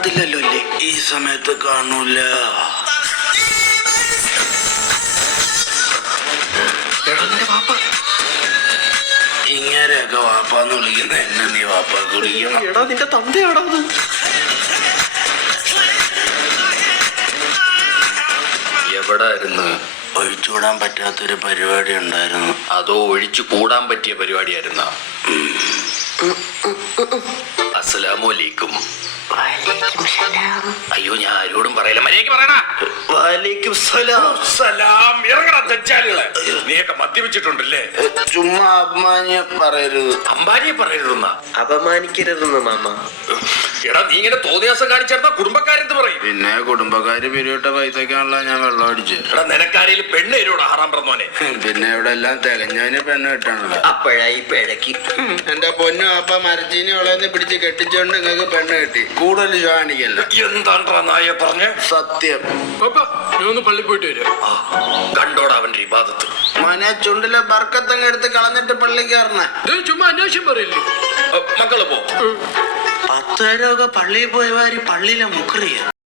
കാണത്തില്ലല്ലോ അല്ലേ? ഈ സമയത്ത് കാണൂല. ഇങ്ങനെയൊക്കെ വാപ്പാന്ന് വിളിക്കുന്ന എന്നെ നീ വാപ്പാക്ക് വിളിക്കണം. എടാ നിന്റെ തന്തയാടാ അത്. എവിടായിരുന്നു? ഒഴിച്ചുകൂടാൻ പറ്റാത്തൊരു പരിപാടി ഉണ്ടായിരുന്നു. അതോ ഒഴിച്ചു കൂടാൻ പറ്റിയ പരിപാടിയായിരുന്ന? അസ്സലാമലൈക്കും. അയ്യോ ഞാൻ ആരോടും പറയില്ല, മര്യാദയ്ക്ക് പറയണ. വലൈക്കും സലാം. ഇറങ്ങടാ തെറ്റാലുകളെ. നീയൊക്കെ മദ്യപിച്ചിട്ടുണ്ടല്ലേ? ചുമ്മാ അഭിമാനിയെ പറയരുത്. അമ്പാനിയെ പറയരുതെന്നാ? അപമാനിക്കരുതെന്ന് മാമ. എടാ നീ ഇങ്ങനെ തോന്നിയാസം കാണിച്ചെടുത്ത കുടുംബക്കാരെന്ത് പറയും? പിന്നെ കുടുംബക്കാര് പിരിവിട്ട പൈസക്കാണല്ലോ ഞാൻ വെള്ളം അടിച്ച്. എടാ നിനക്കാരേലും പെണ്ണ് തരൂടാ ഹറാം പറഞ്ഞോനെ? പിന്നെ ഇവിടെ എല്ലാം തികഞ്ഞതിന് പെണ്ണ് കിട്ടാണല്ലോ. അപ്പോഴായി പിഴക്കി. എന്റെ പൊന്നു അപ്പ മരച്ചീനി ഉള്ളതെന്ന് പിടിച്ച് കെട്ടിച്ചോണ്ട് നിങ്ങൾക്ക് പെണ്ണ് കിട്ടി. കൂടുതൽ കാണിക്കല്ല. എന്താണ്ടാ നായ പറഞ്ഞ? സത്യം. ഞാൻ ഒന്ന് പള്ളി പോയിട്ട് വരാം. കണ്ടോടാ അവന്റെ ഇബാദത്ത്. മോനെ ചുണ്ടിലെ ബർക്കത്തങ്ങ് എടുത്ത് കളഞ്ഞിട്ട് പള്ളി കയറണേ. ചുമ്മാ അന്വേഷണം പറയില്ലേ? മക്കള് പോ. 10 പേരൊക്കെ പള്ളിയിൽ പോയവാര് പള്ളിയിലെ മുക്കറിയ.